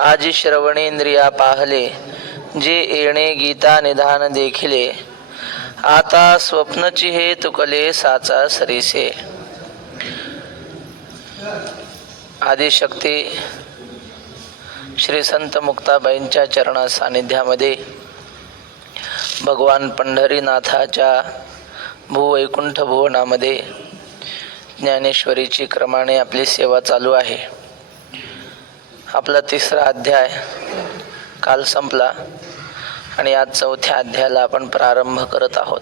आजी श्रवणेंद्रिया पाहले, जे येणे गीता निधान देखिले. आता स्वप्नची हे तुकले साचा सरीसे. आदिशक्ती श्री संत मुक्ताबाईंच्या चरणा सानिध्यामध्ये भगवान पंढरीनाथाच्या भूवैकुंठ भुवनामध्ये ज्ञानेश्वरीची क्रमाने आपली सेवा चालू आहे. आपला 3रा अध्याय काल संपला आणि आज 4थ्या अध्यायाला आपण प्रारंभ करत आहोत.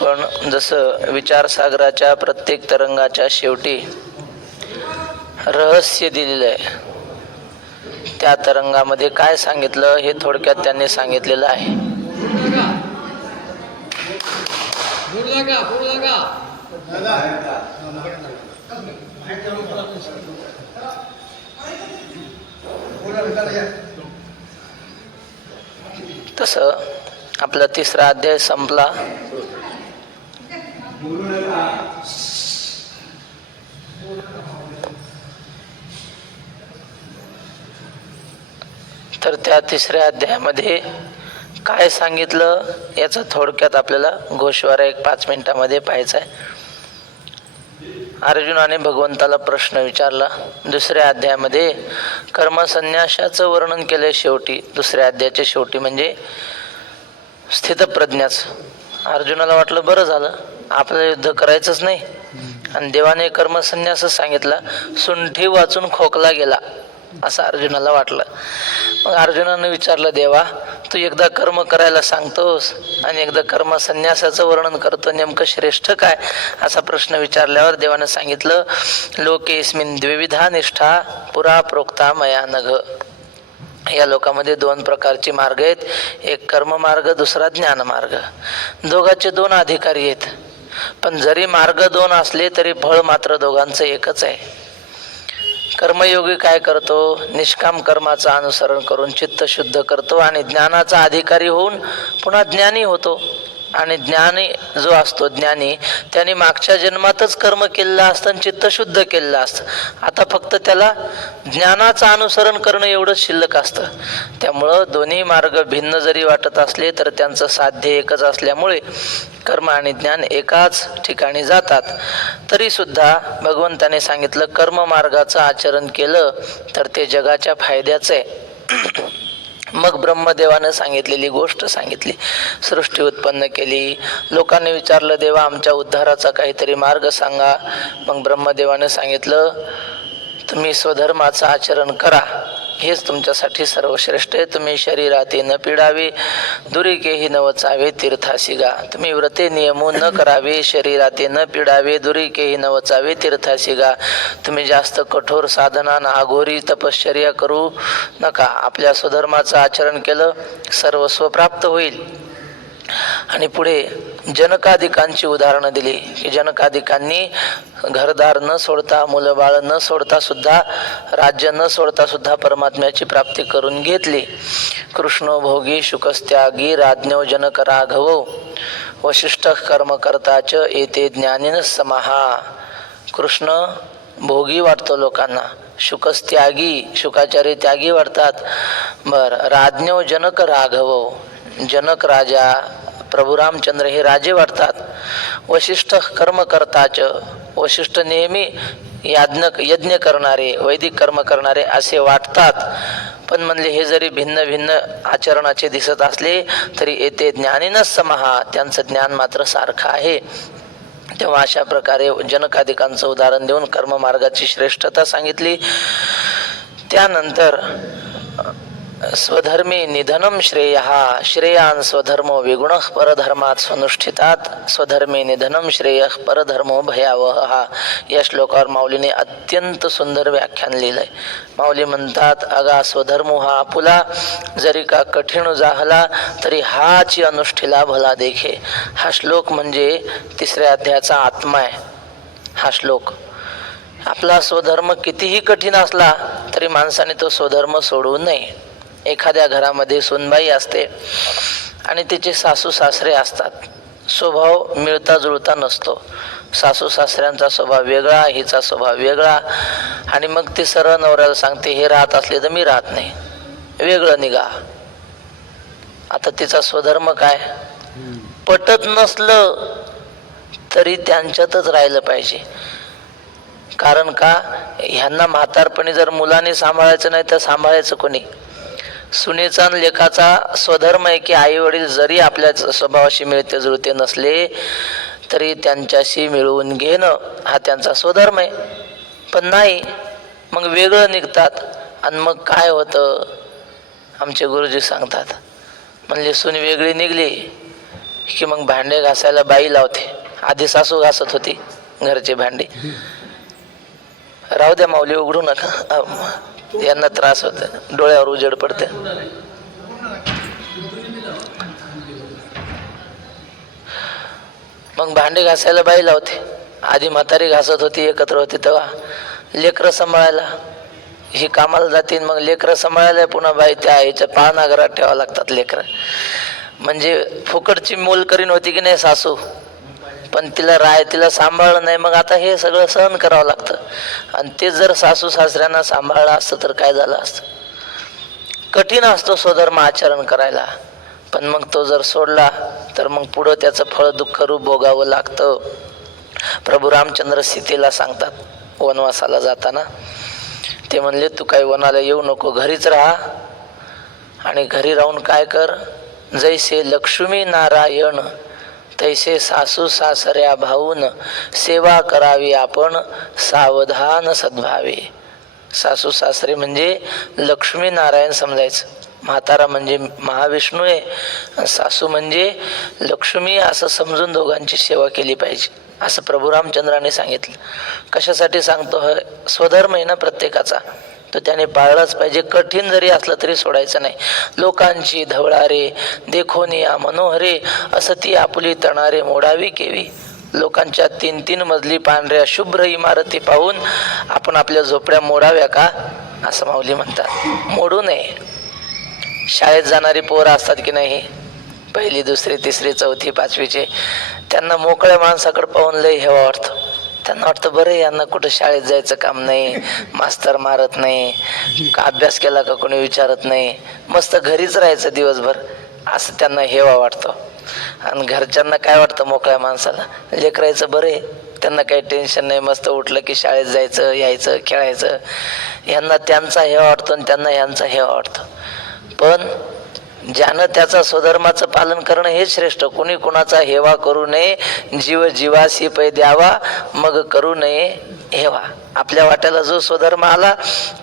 पण जसं विचारसागराच्या प्रत्येक तरंगाच्या शेवटी रहस्य दिलेलं आहे, त्या तरंगामध्ये काय सांगितलं हे थोडक्यात त्यांनी सांगितलेलं आहे. तसं आपला 3रा अध्याय संपला. तर त्या 3ऱ्या अध्यायामध्ये काय सांगितलं याचा थोडक्यात आपल्याला गोषवारा 5 मिनिटामध्ये पाहायचा आहे. अर्जुनाने भगवंताला प्रश्न विचारला. 2ऱ्या अध्यायामध्ये कर्मसन्यासाचं वर्णन केलंय. शेवटी 2ऱ्या अध्यायाच्या शेवटी म्हणजे स्थितप्रज्ञाचं. अर्जुनाला वाटलं बरं झालं, आपलं युद्ध करायचंच नाही आणि देवाने कर्मसन्यास सांगितला. सुंठी वाचून खोकला गेला असं अर्जुनाला वाटलं. मग अर्जुनाने विचारलं, देवा तू एकदा कर्म करायला सांगतोस आणि एकदा कर्मसन्यासाचं वर्णन करतो, नेमकं श्रेष्ठ काय असा प्रश्न विचारल्यावर देवाने सांगितलं, लोकेस्मिन् द्विविधा निष्ठा पुरा प्रोक्ता मया नघ. या लोकांमध्ये 2 प्रकारचे मार्ग आहेत. एक कर्म मार्ग, दुसरा ज्ञान मार्ग. दोघांचे 2 अधिकारी आहेत. पण जरी मार्ग 2 असले तरी फळ मात्र दोघांचं एकच आहे. कर्मयोगी काय करतो, निष्काम कर्माचं अनुसरण करून चित्त शुद्ध करतो आणि ज्ञानाचा अधिकारी होऊन पुन्हा ज्ञानी होतो. आणि ज्ञानी जो असतो, ज्ञानी, त्याने मागच्या जन्मातच कर्म केलेलं असतं आणि चित्त शुद्ध केलेलं असतं. आता फक्त त्याला ज्ञानाचं अनुसरण करणं एवढंच शिल्लक असतं. त्यामुळं दोन्ही मार्ग भिन्न जरी वाटत असले तर त्यांचं साध्य एकच असल्यामुळे कर्म आणि ज्ञान एकाच ठिकाणी जातात. तरी सुद्धा भगवंताने सांगितलं, कर्म मार्गाचं आचरण केलं तर ते जगाच्या फायद्याचं आहे. मग ब्रह्मदेवानं सांगितलेली गोष्ट सांगितली. सृष्टी उत्पन्न केली. लोकांनी विचारलं, देवा आमच्या उद्धाराचा काहीतरी मार्ग सांगा. मग ब्रह्मदेवानं सांगितलं, तुम्ही स्वधर्माचं आचरण करा, हेच तुमच्यासाठी सर्वश्रेष्ठ आहे. तुम्ही शरीराते न पिडावे, दुरिकेही न वचावे तीर्थासी गा. तुम्ही व्रते नियमो न करावे, शरीराते न पिडावे, दुरिकेही न वचावे तीर्थासी गा. तुम्ही जास्त कठोर साधना ना अघोरी तपश्चर्या करू नका. आपल्या स्वधर्माचं आचरण केलं सर्वस्व प्राप्त होईल. आणि पुढे जनकादिकांची उदाहरणं दिली की जनकादिकांनी घरदार न सोडता, मुलंबाळ न सोडता सुद्धा, राज्य न सोडता सुद्धा परमात्म्याची प्राप्ती करून घेतली. कृष्णो भोगी शुकस्त्यागी राज्ञो जनक राघवो वशिष्ठ कर्मकर्ताच येते ज्ञानीन समाहा. कृष्ण भोगी वाटतो लोकांना, शुकस्त्यागी, शुकाचार्य त्यागी वाटतात. राज्ञो जनक राघवो, जनक राजा प्रभू रामचंद्र हे राजे वाटतात. वशिष्ठ कर्म करताच, वशिष्ठ नेहमी यज्ञ करणारे, वैदिक कर्म करणारे असे वाटतात. पण म्हणले हे जरी भिन्न भिन्न आचरणाचे दिसत असले तरी येथे ज्ञानीनच समहा, त्यांचं ज्ञान मात्र सारखं आहे. तेव्हा अशा प्रकारे जनकादिकांचं उदाहरण देऊन कर्ममार्गाची श्रेष्ठता सांगितली. त्यानंतर स्वधर्मी निधनम श्रेयः, श्रेयान स्वधर्मो विगुणः परधर्मात स्वनुष्ठितात, स्वधर्मी निधनम श्रेयः परधर्मो भयावह. या श्लोकावर माऊलीने अत्यंत सुंदर व्याख्यान लिहिलंय. माऊली म्हणतात, अगा स्वधर्मो हा आपुला, जरी का कठीण जाहला तरी हाची अनुष्ठिला भला देखे. हा श्लोक म्हणजे 3ऱ्या अध्यायाचा आत्मा आहे. हा श्लोक आपला स्वधर्म कितीही कठीण असला तरी माणसाने तो स्वधर्म सोडू नये. एखाद्या घरामध्ये सुनबाई असते आणि तिचे सासू सासरे असतात. स्वभाव मिळता जुळता नसतो. सासू सासऱ्यांचा स्वभाव वेगळा, हिचा स्वभाव वेगळा. आणि मग ती सरळ नवऱ्याला सांगते, हे राहत असले तर मी राहत नाही, वेगळं निघा. आता तिचा स्वधर्म काय? पटत नसलं तरी त्यांच्यातच राहिलं पाहिजे. कारण का, ह्यांना म्हातारपणी जर मुलांनी सांभाळायचं नाही तर सांभाळायचं कोणी? सुनेचा आणि लेकाचा स्वधर्म आहे की आई वडील जरी आपल्या स्वभावाशी मिळते जुळते नसले तरी त्यांच्याशी मिळवून घेणं हा त्यांचा स्वधर्म आहे. पण नाही, मग वेगळं निघतात. आणि मग काय होतं, आमचे गुरुजी सांगतात, म्हणले सून वेगळी निघली की मग भांडे घासायला बाई लावते. आधी सासू घासत होती घरचे भांडे. राहू द्या माऊली, उघडू नका, यांना त्रास होत, डोळ्यावर उजेड पडते. मग भांडे घासायला बाई लावते. आधी म्हातारी घासत होती, एकत्र होती तेव्हा. लेकरं सांभाळायला ही कामाला जाते, मग लेकरं सांभाळायला पुन्हा बाई त्या ह्याच्या पाळणा घरात ठेवावं लागतात लेकरं. म्हणजे फुकटची मोल करीन होती की नाही सासू, पण तिला सांभाळलं नाही, मग आता हे सगळं सहन करावं लागतं. आणि ते जर सासू सासऱ्यांना सांभाळलं असतं तर काय झालं असतं? कठीण असतो स्वधर्म आचरण करायला. पण मग तो जर सोडला तर मग पुढं त्याचं फळ दुःख रूप भोगावं लागतं. प्रभू रामचंद्र सीतेला सांगतात वनवासाला जाताना, ते म्हणले तू काही वनाला येऊ नको, घरीच राहा. आणि घरी राहून काय कर, जैसे लक्ष्मी नारायण तैसे सासू सासऱ्या भाऊन सेवा करावी आपण सावधान सद्भावे. सासू सासरे म्हणजे लक्ष्मी नारायण समजायचं. म्हातारा म्हणजे महाविष्णू आहे, सासू म्हणजे लक्ष्मी असं समजून दोघांची सेवा केली पाहिजे, असं प्रभू रामचंद्राने सांगितलं. कशासाठी सांगतो? स्वधर्म आहे ना प्रत्येकाचा, तो त्याने पाळलाच पाहिजे. कठीण जरी असलं तरी सोडायचं नाही. लोकांची धवळारे देखोनिया मनोहरे असती आपुली तणारे मोडावी केवी. लोकांच्या 3-3 मजली पांढऱ्या शुभ्र इमारती पाहून आपण आपल्या झोपड्या मोडाव्या का, असं माऊली म्हणतात. मोडू नये. शाळेत जाणारी पोरं असतात की नाही, 1ली 2री 3री 4थी 5वीचे, त्यांना मोकळ्या माणसाकडे पाहून लय हेवा वाटतं. त्यांना वाटतं बरं यांना कुठं शाळेत जायचं काम नाही, मास्तर मारत नाही, का अभ्यास केला का कोणी विचारत नाही, मस्त घरीच राहायचं दिवसभर, असं त्यांना हेवा वाटतं. आणि घरच्यांना काय वाटतं, मोकळ्या माणसाला लेकरायचं बरं आहे, त्यांना काही टेन्शन नाही, मस्त उठलं की शाळेत जायचं, यायचं, खेळायचं. यांना त्यांचा हेवा वाटतो आणि त्यांना यांचा हेवा वाटतो. पण ज्यानं त्याचा स्वधर्माचं पालन करणं हे श्रेष्ठ. कोणी कोणाचा हेवा करू नये, जीव जीवासी पै द्यावा, मग करू नये हेवा. आपल्या वाट्याला जो स्वधर्म आला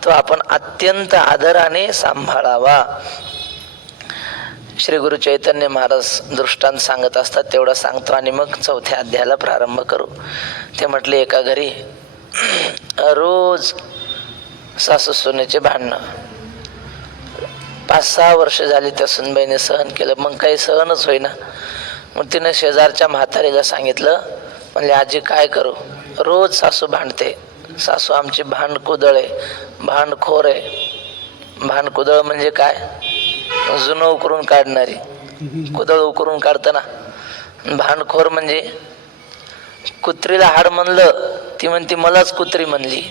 तो आपण अत्यंत आदराने सांभाळावा. श्री गुरु चैतन्य महाराज दृष्टांत सांगत असतात, तेवढं सांगतो आणि मग 4थ्या अध्यायाला प्रारंभ करू. ते म्हटले, एका घरी रोज सासू सुनेचे भांडणं. 5-6 वर्ष झाली त्या सुनबाईने सहन केलं, मग काही सहनच होईना. मग तिने शेजारच्या म्हातारीला सांगितलं, म्हणले आजी काय करू, रोज सासू भांडते. सासू आमची भांडकुदळ आहे, भांडखोर आहे. भांडकुदळ म्हणजे काय, जुनं उकरून काढणारी, कुदळ उकरून काढताना. भांडखोर म्हणजे कुत्रीला हाड म्हणलं ती म्हणती मलाच कुत्री म्हणली,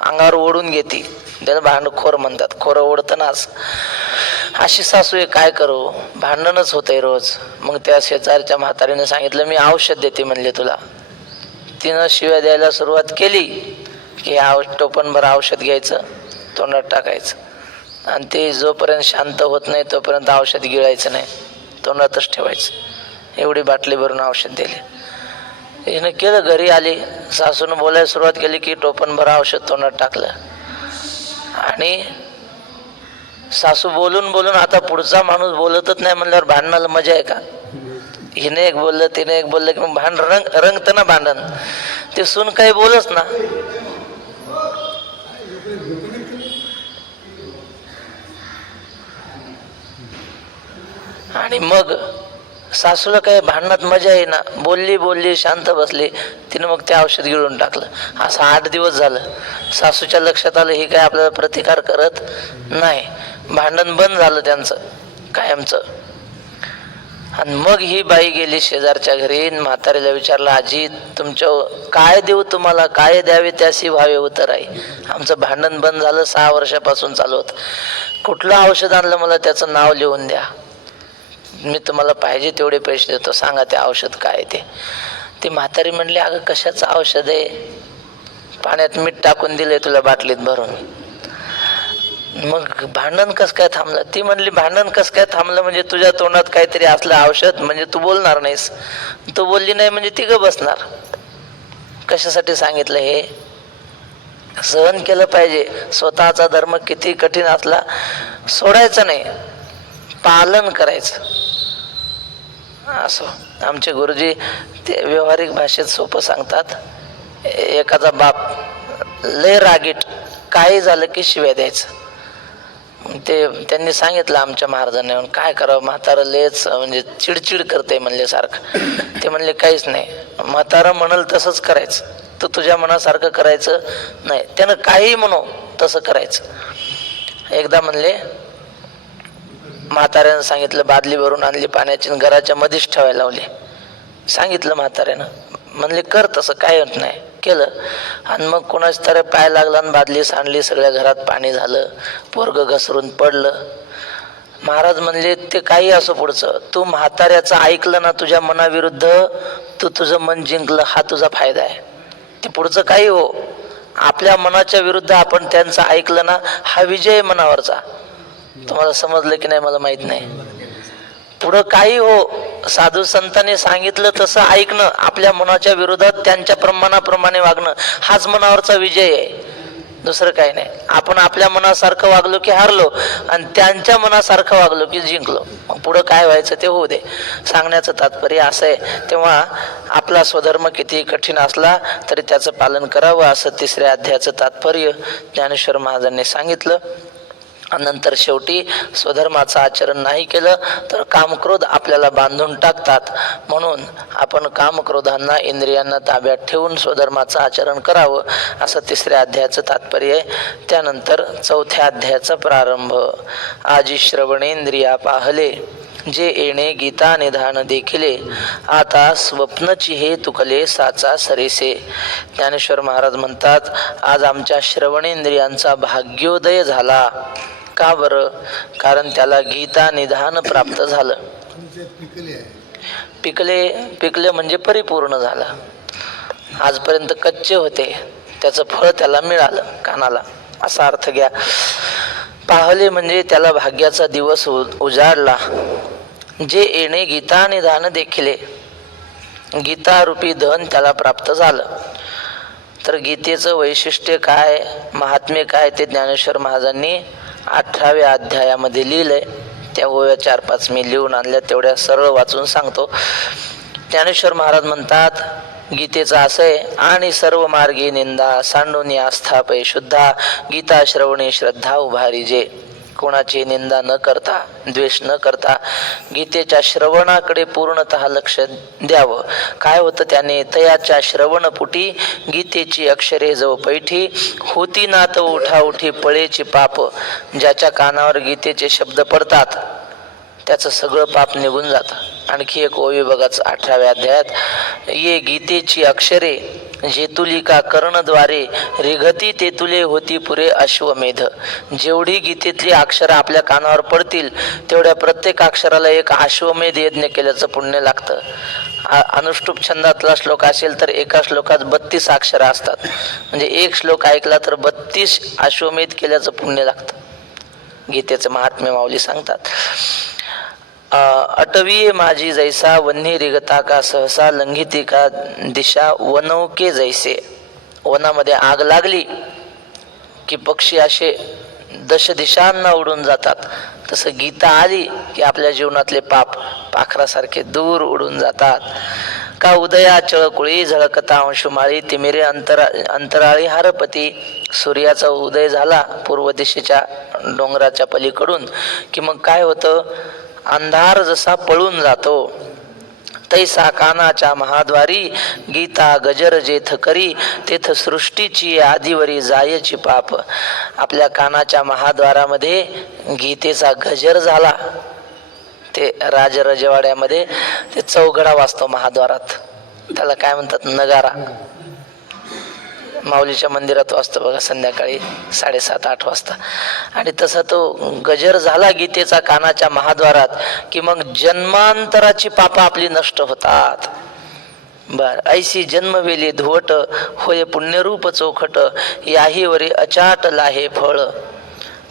अंगावर ओढून घेते, त्याला भांडखोर म्हणतात. खोरं ओढतं ना असं. अशी सासू आहे, काय करू, भांडणच होतंय रोज. मग त्या शेजारच्या म्हातारीने सांगितलं, मी औषध देते म्हणले तुला. तिनं शिव्या द्यायला सुरुवात केली की टोपणभर औषध घ्यायचं, तोंडात टाकायचं आणि ते जोपर्यंत शांत होत नाही तोपर्यंत औषध गिळायचं नाही, तोंडातच ठेवायचं. एवढी बाटली भरून औषध दिले. हिनं केलं. घरी आली, सासूनं बोलायला सुरुवात केली की टोपणभर औषध तोंडात टाकलं. आणि सासू बोलून बोलून आता पुढचा माणूस बोलतच नाही म्हणल्यावर भांडणाला मजा आहे का? हिने एक बोललं, तिने एक बोललं की मग रंगतं ना भांडण. ते सून काही बोलच ना. आणि मग सासूला काही भांडणात मजा आहे ना. बोलली शांत बसली, तिनं मग ते औषध गिळून टाकलं. असं 8 दिवस झालं. सासूच्या लक्षात आलं ही काय आपल्याला प्रतिकार करत नाही. भांडण बंद झालं त्यांचं कायमचं. आणि मग ही बाई गेली शेजारच्या घरी, म्हातारीला विचारलं, आजी तुमच्या काय देऊ तुम्हाला, काय द्यावे त्याशी व्हावे उतर आहे. आमचं भांडण बंद झालं, 6 वर्षापासून चालू होतं. कुठलं औषध आणलं मला त्याचं नाव लिहून द्या, मी तुम्हाला पाहिजे तेवढे पैसे देतो, सांगा ते औषध काय ते. ती म्हातारी म्हणली, अगं कशाचं औषध आहे, पाण्यात मीठ टाकून दिले तुला बाटलीत भरून. मग भांडण कसं काय थांबलं? ती म्हणली, भांडण कसं काय थांबलं म्हणजे तुझ्या तोंडात काहीतरी असलं औषध म्हणजे तू बोलणार नाहीस. तू बोलली नाही म्हणजे ती ग बसणार. कशासाठी सांगितलं हे? सहन केलं पाहिजे. स्वतःचा धर्म किती कठीण असला सोडायचं नाही, पालन करायचं. असो आमचे गुरुजी ते व्यवहारिक भाषेत सोपं सांगतात. एखादा बाप लय रागीट, काही झालं की शिव्या द्यायचं. ते त्यांनी सांगितलं आमच्या महाराजांनी, काय करावं, म्हातारं लयच म्हणजे चिडचिड करते म्हणले सारखं. ते म्हणले काहीच नाही, म्हातारं म्हणल तसंच करायचं, तू तुझ्या मनासारखं करायचं नाही, त्यानं काही म्हणो तसं करायचं. एकदा म्हणले म्हाताऱ्यानं सांगितलं, बादली भरून आणली पाण्याची, घराच्या मध्येच ठेवायला लावली. सांगितलं म्हाताऱ्यानं, म्हणले कर तसं, काय होत नाही. केलं. आणि मग कोणाच तरी पाय लागला आणि बादली सांडली, सगळ्या घरात पाणी झालं, पोरगं घसरून पडलं. महाराज म्हणले, ते काही असो पुढचं, तू म्हाताऱ्याचं ऐकलं ना तुझ्या मनाविरुद्ध, तू तुझं मन जिंकलं, हा तुझा फायदा आहे. ते पुढचं काही हो, आपल्या मनाच्या विरुद्ध आपण त्यांचं ऐकलं ना, हा विजय मनावरचा. तुम्हाला समजलं की नाही मला माहित नाही. पुढं काही हो, साधू संतांनी सांगितलं तसं ऐकणं, आपल्या मनाच्या विरोधात त्यांच्या प्रमाणाप्रमाणे वागणं, हाच मनावरचा विजय आहे, दुसरं काही नाही. आपण आपल्या मनासारखं वागलो की हारलो, आणि त्यांच्या मनासारखं वागलो की जिंकलो. मग पुढं काय व्हायचं ते होऊ दे. सांगण्याचं तात्पर्य असं आहे, तेव्हा आपला स्वधर्म किती कठीण असला तरी त्याचं पालन करावं, असं 3ऱ्या अध्यायाचं तात्पर्य ज्ञानेश्वर महाराजांनी सांगितलं. नंतर शेवटी स्वधर्माचं आचरण नाही केलं तर कामक्रोध आपल्याला बांधून टाकतात. म्हणून आपण कामक्रोधांना, इंद्रियांना ताब्यात ठेवून स्वधर्माचं आचरण करावं, असं 3ऱ्या अध्यायाचं तात्पर्य आहे. त्यानंतर 4थ्या अध्यायाचा प्रारंभ. आजी श्रवणेंद्रिया पाहले, जे येणे गीता निधान देखिले, आता स्वप्नची हे तुकले साचा सरेसे. ज्ञानेश्वर महाराज म्हणतात, आज आमच्या श्रवणेंद्रियांचा भाग्योदय झाला. का बरं? कारण त्याला गीता निधान प्राप्त झालं. पिकले म्हणजे परिपूर्ण झालं. आजपर्यंत कच्चे होते, त्याचं फळ त्याला मिळालं कानाला, असा अर्थ घ्या. पाहले म्हणजे त्याला भाग्याचा दिवस उजाडला. जे येणे गीता निधान देखिले, गीता रूपी धन त्याला प्राप्त झालं. तर गीतेचं वैशिष्ट्य काय, महात्म्य काय, ते ज्ञानेश्वर महाराजांनी 18व्या अध्यायामध्ये लिहिलंय. त्या ओव्या 4-5 मी लिहून आणल्या, तेवढ्या सरळ वाचून सांगतो. ज्ञानेश्वर महाराज म्हणतात, गीतेचं असं आहे, आणि सर्व मार्गी निंदा सांडून आस्था पै शुद्धा, गीता श्रवणे श्रद्धा उभारी जे. कोणाची निंदा न करता, द्वेष न करता गीतेच्या श्रवणाकडे पूर्णतः लक्ष द्यावं. काय होतं त्याने, तयाच्या श्रवणपुटी गीतेची अक्षरे जव पैठी, होती नात उठा उठी पळेची पाप. ज्याच्या कानावर गीतेचे शब्द पडतात त्याचं सगळं पाप निघून जातं. आणखी एक ओवी बघाच 18व्या अध्यायात, ये गीतेची अक्षरे जेतुलिका कर्णद्वारे, रिघती तेतुले होती पुरे अश्वमेध. जेवढी गीतेतली अक्षरं आपल्या कानावर पडतील तेवढ्या प्रत्येक अक्षराला एक अश्वमेध यज्ञ केल्याचं पुण्य लागतं. अनुष्टुप छंदातला श्लोक असेल तर एका श्लोकात 32 अक्षरं असतात, म्हणजे एक श्लोक ऐकला तर 32 अश्वमेध केल्याचं पुण्य लागतं. गीतेचं महात्म्य माऊली सांगतात. अटवी माझी जैसा वन्ही रिगता का सहसा, लंघिती का दिशा वनौके जैसे. वनामध्ये आग लागली की पक्षी असे 10 दिशांना उडून जातात, तसं गीता आली की आपल्या जीवनातले पाप पाखरासारखे दूर उडून जातात. का उदया चळकुळी झळकता अंशुमाळी, तिमिरे अंतराळी हारपती. सूर्याचा उदय झाला पूर्व दिशेच्या डोंगराच्या पलीकडून की मग काय होतं, अंधार जसा पळून जातो, तैसा कानाच्या महाद्वारी गीता गजर जेथ करी, तेथ सृष्टीची आदिवरी जायची पाप. आपल्या कानाच्या महाद्वारामध्ये गीतेचा गजर झाला ते राजवाड्यामध्ये ते चौघडा वाजतो महाद्वारात, त्याला काय म्हणतात, नगारा. माऊलीच्या मंदिरात वाजतो बघा संध्याकाळी 7:30-8 वाजता. आणि तसा तो गजर झाला गीतेचा कानाच्या महाद्वारात की मग जन्मांतराची पापा आपली नष्ट होतात. बर, ऐसी जन्मवेली धुवट होय पुण्यरूप चोखट, याही वरी अचाट लाहे फळ.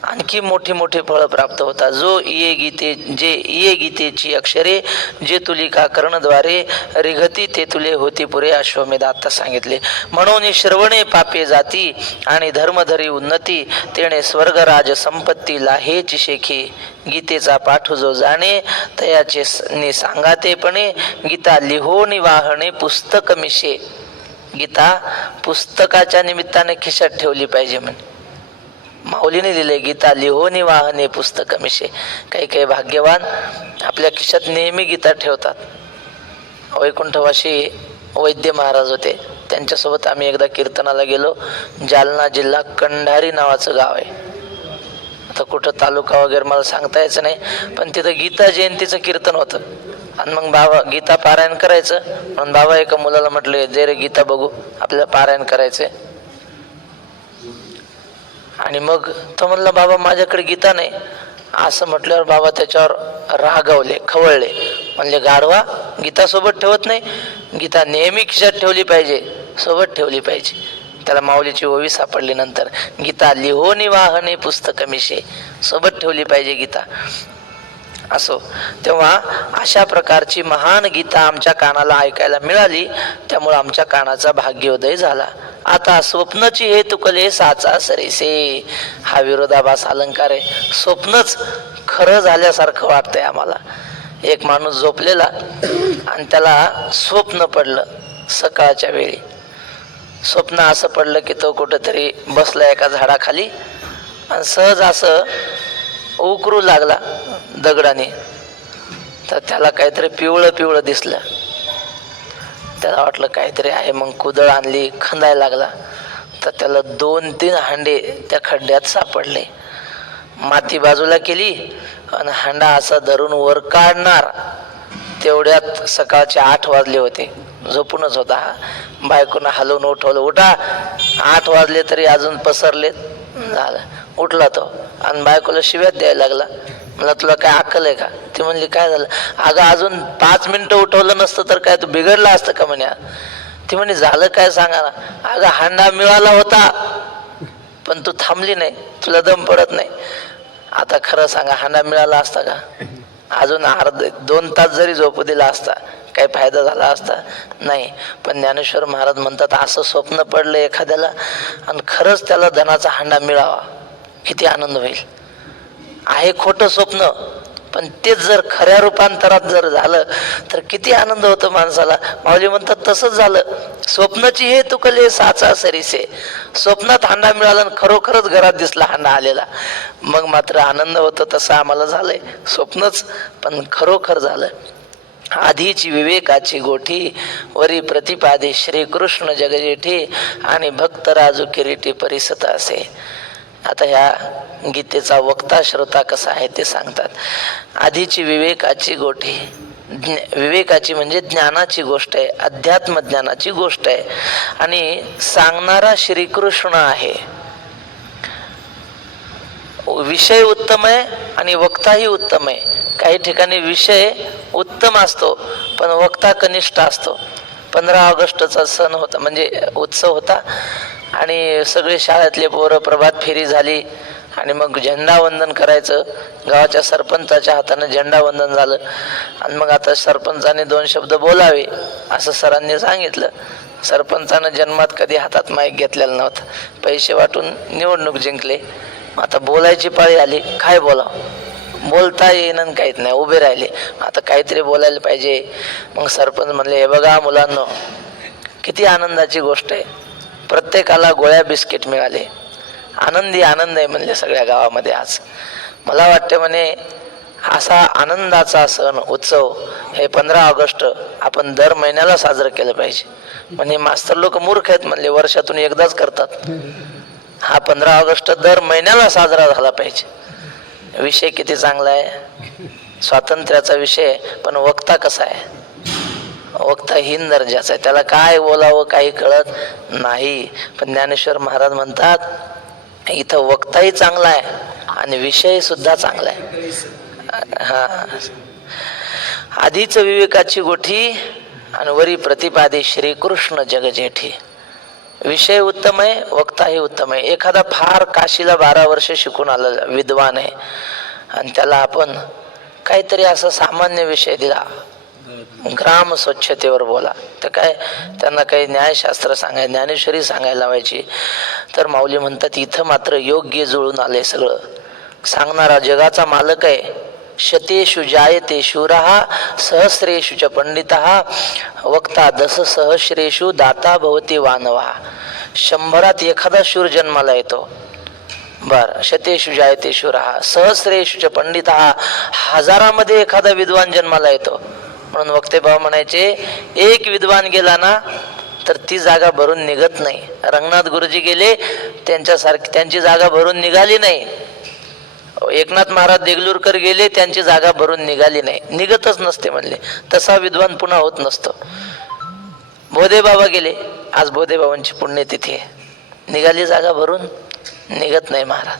आणखी मोठी मोठी फळं प्राप्त होतात. ये गीतेची अक्षरे जे तुलिका कर्णद्वारे रिघती ते तुले होती पुरे अश्वमेध. आता सांगितले. म्हणून श्रवणे पापे जाती आणि धर्मधरी उन्नती, तेणे स्वर्गराज संपत्ती लाहेची शेखी. गीतेचा पाठ जो जाणे तयाचे सांगातेपणे, गीता लिहोनी वाहणे पुस्तक मिशे. गीता पुस्तकाच्या निमित्ताने खिशात ठेवली पाहिजे म्हणे. माऊलीने दिले गीता लिहोनी वाहने पुस्तक मिशे. काही काही भाग्यवान आपल्या खिशात नेहमी गीता ठेवतात. वैकुंठवासी वैद्य महाराज होते, त्यांच्यासोबत आम्ही एकदा कीर्तनाला गेलो. जालना जिल्हा कंढारी नावाचं गाव आहे. आता कुठं तालुका वगैरे मला सांगता यायचं नाही, पण तिथं गीता जयंतीचं कीर्तन होतं. आणि मग बाबा गीता पारायण करायचं म्हणून बाबा एका मुलाला म्हटले, जे रे गीता बघू, आपल्याला पारायण करायचंय. आणि मग तो म्हणला, बाबा माझ्याकडे गीता नाही. असं म्हटल्यावर बाबा त्याच्यावर रागावले, खवळले. म्हणले, गाढवा, गीता सोबत ठेवत नाही, गीता नेहमी खिशात ठेवली पाहिजे, सोबत ठेवली पाहिजे. त्याला माऊलीची ओवी सापडली नंतर, गीता लिहोनी वाहने पुस्तक मिशे, सोबत ठेवली पाहिजे गीता. असो, तेव्हा अशा प्रकारची महान गीता आमच्या कानाला ऐकायला मिळाली, त्यामुळे आमच्या कानाचा भाग्योदय झाला. आता स्वप्नची हे तुकले साचा सरीसे. हा विरोधाभास अलंकार आहे. स्वप्नच खरं झाल्यासारखं वाटतंय आम्हाला. एक माणूस झोपलेला आणि त्याला स्वप्न पडलं. सकाळच्या वेळी स्वप्न असं पडलं की तो कुठेतरी बसला एका झाडाखाली आणि सहज असं उकरू लागला दगडाने. तर त्याला काहीतरी पिवळं पिवळं दिसलं. त्याला वाटलं काहीतरी आहे. मग कुदळ आणली, खंदायला लागला. तर त्याला 2-3 हांडे त्या खड्ड्यात सापडले. माती बाजूला केली आणि हांडा असा धरून वर काढणार, तेवढ्यात सकाळचे 8 वाजले होते. झोपूनच होता हा. बायकोनं हलवून उठवलं, उठा, 8 वाजले तरी अजून पसरलेत. झालं, उठला तो आणि बायकोला शिव्यात द्यायला लागला. मला, तुला काय अक्कल आहे का? ती म्हणली, काय झालं? अगं अजून 5 मिनिटं उठवलं नसतं तर काय तू बिघडला असतं का म्हणे. ती म्हणे, झालं काय सांगा ना. अगं हांडा मिळाला होता पण तू थांबली नाही, तुला दम पडत नाही. आता खरं सांगा, हांडा मिळाला असता का? अजून 2 तास जरी झोपू दिला असता, काही फायदा झाला असता? नाही. पण ज्ञानेश्वर महाराज म्हणतात, असं स्वप्न पडलं एखाद्याला आणि खरंच त्याला धनाचा हांडा मिळावा, किती आनंद होईल. आहे खोटं स्वप्न, पण तेच जर खऱ्या रूपांतरात जर झालं तर किती आनंद होतो माणसाला. माऊली म्हणतात, तसंच झालं. स्वप्नाची हे तुकले साचा सरीसे. स्वप्नात हांडा मिळाला आणि खरोखरच घरात दिसला हांडा आलेला, मग मात्र आनंद होतो. तसं आम्हाला झालंय. स्वप्नच पण खरोखर झालं. आधीची विवेकाची गोठी, वरी प्रतिपादे श्रीकृष्ण जगजेठी, आणि भक्त राजू किरीटी परिसत असे. आता ह्या गीतेचा वक्ता श्रोता कसा आहे ते सांगतात. आधीची विवेकाची गोठी, विवेकाची म्हणजे ज्ञानाची गोष्ट आहे, अध्यात्म ज्ञानाची गोष्ट आहे. आणि सांगणारा श्रीकृष्ण आहे. विषय उत्तम आहे आणि वक्ताही उत्तम आहे. काही ठिकाणी विषय उत्तम असतो पण वक्ता कनिष्ठ असतो. 15 ऑगस्टचा सण होता, म्हणजे उत्सव होता, आणि सगळे शाळेतले पोरं प्रभात फेरी झाली आणि मग झेंडावंदन करायचं. गावाच्या सरपंचाच्या हातानं झेंडावंदन झालं आणि मग आता सरपंचाने 2 शब्द बोलावे असं सरांनी सांगितलं. सरपंचानं जन्मात कधी हातात माईक घेतलेला नव्हता, पैसे वाटून निवडणूक जिंकले. आता बोलायची पाळी आली, काय बोलावं, बोलता येईन काहीच नाही, उभे राहिले. आता काहीतरी बोलायला पाहिजे. मग सरपंच म्हणले, हे बघा मुलांनो, किती आनंदाची गोष्ट आहे, प्रत्येकाला गोळ्या बिस्किट मिळाले, आनंदी आनंद आहे म्हणले सगळ्या गावामध्ये आज. मला वाटते म्हणे असा आनंदाचा सण उत्सव हे 15 ऑगस्ट आपण दर महिन्याला साजरं केलं पाहिजे. म्हणजे मास्तर लोक मूर्ख आहेत म्हणले, वर्षातून एकदाच करतात. हा 15 ऑगस्ट दर महिन्याला साजरा झाला पाहिजे. विषय किती चांगला आहे. स्वातंत्र्याचा विषय, पण वक्ता कसा आहे? वक्ता हीन दर्जाचा आहे, त्याला काय बोलावं काही कळत नाही. पण ज्ञानेश्वर महाराज म्हणतात इथं वक्ताही चांगला आहे आणि विषय सुद्धा चांगला आहे. हा, आधीच विवेकाची गोठी आणि वरी प्रतिपादी श्रीकृष्ण जगजेठी. विषय उत्तम आहे, वक्ताही उत्तम आहे. एखादा फार काशीला 12 वर्ष शिकून आलेला विद्वान आहे आणि त्याला आपण काहीतरी असा सामान्य विषय दिला, ग्राम स्वच्छतेवर बोला, तर काय त्यांना काही न्यायशास्त्र सांगाय, ज्ञानेश्वरी सांगायला लावायची, तर माऊली म्हणतात इथं मात्र योग्य जुळून आले सगळं. सांगणारा जगाचा मालक आहे. शतेषु जायते शूरः सहस्रेषु च पंडितः वक्ता दश सहस्रेषु दाता भवती वानवा. 100त एखादा शूर जन्माला येतो. बर, शतेषु जायते शूरः सहस्रेषु च पंडितः, हजारामध्ये एखादा विद्वान जन्माला येतो. म्हणून वक्ते भाव म्हणायचे एक विद्वान गेला ना तर ती जागा भरून निघत नाही. रंगनाथ गुरुजी गेले, त्यांच्यासारखी त्यांची जागा भरून निघाली नाही. एकनाथ महाराज देगलूरकर गेले, त्यांची जागा भरून निघाली नाही, निघतच नसते म्हणले. तसा विद्वान पुन्हा होत नसतो. बोधे बाबा गेले, आज बोधे बाबांची पुण्यतिथी आहे, निघाली जागा भरून निघत नाही महाराज.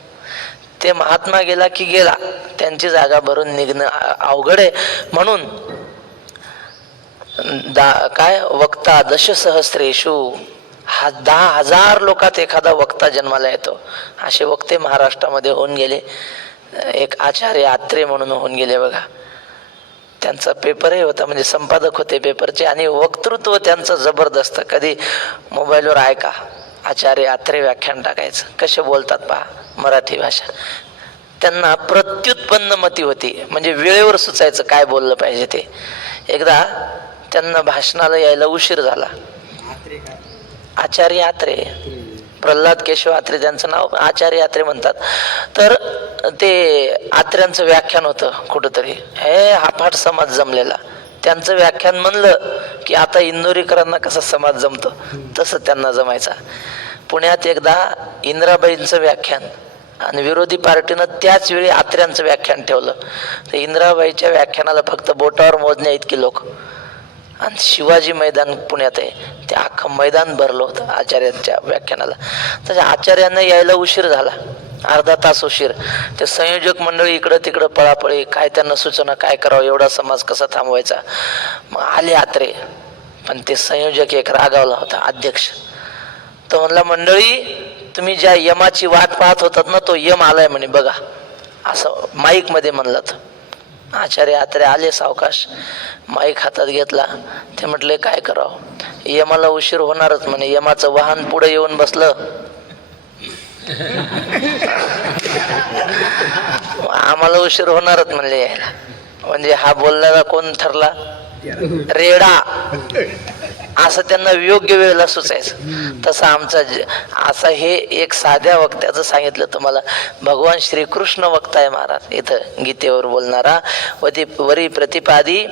ते महात्मा गेला की गेला, त्यांची जागा भरून निघणं अवघड आहे. म्हणून काय वक्ता दश सहस्रेषु, 10,000 लोकात एखादा वक्ता जन्माला येतो. असे वक्ते महाराष्ट्रामध्ये होऊन गेले. एक आचार्य आत्रे म्हणून होऊन गेले बघा. त्यांचा पेपरही होता, म्हणजे संपादक होते पेपरचे, आणि वक्तृत्व त्यांचं जबरदस्त. कधी मोबाईलवर ऐका, आचार्य आत्रे व्याख्यान टाकायचं, कसे बोलतात पहा मराठी भाषा. त्यांना प्रत्युत्पन्न मती होती, म्हणजे वेळेवर सुचायचं काय बोललं पाहिजे ते. एकदा त्यांना भाषणाला यायला उशीर झाला. आचार्य आत्रे, प्रल्हाद केशव आत्रे त्यांचं नाव, आचार्य आत्रे म्हणतात. तर ते आत्र्यांचं व्याख्यान होतं कुठंतरी, हे हाफाट समाज जमलेला. त्यांचं व्याख्यान म्हणलं की आता इंदोरीकरांना कसा समाज जमतो तसं त्यांना जमायचा. पुण्यात एकदा इंदिराबाईंचं व्याख्यान आणि विरोधी पार्टीनं त्याच वेळी आत्र्यांचं व्याख्यान ठेवलं. तर इंदिराबाईच्या व्याख्यानाला फक्त बोटावर मोजण्या इतकी लोक, आणि शिवाजी मैदान पुण्यात आहे, ते अख्खं मैदान भरलं होतं आचार्यांच्या व्याख्यानाला. त्याच्या आचार्यांना यायला उशीर झाला, अर्धा तास उशीर. ते संयोजक मंडळी इकडं तिकडं पळापळी, काय त्यांना सूचना काय करावं, एवढा समाज कसा थांबवायचा. मग आले आत्रे, पण ते संयोजक एक रागावला होता, अध्यक्ष. तो म्हणला मंडळी तुम्ही ज्या यमाची वाट पाहत होतात ना, तो यम आलाय म्हणे बघा, असं माईक मध्ये म्हणलं. तर आचार्य आत्रे आले सावकाश, माईक हातात घेतला. ते म्हटले काय करावं, यमाला उशीर होणारच म्हणे. यमाचं वाहन पुढे येऊन बसलं. आम्हाला उशीर होणारच म्हणले यायला. म्हणजे हा बोलणारा कोण ठरला, रेडा, असं त्यांना योग्य वेळेला सुचायचं. तसं आमचा असं हे एक साध्या वक्त्याचं सांगितलं तुम्हाला. भगवान श्रीकृष्ण वक्ता आहे महाराज इथं गीतेवर बोलणारा. वरी प्रतिपादी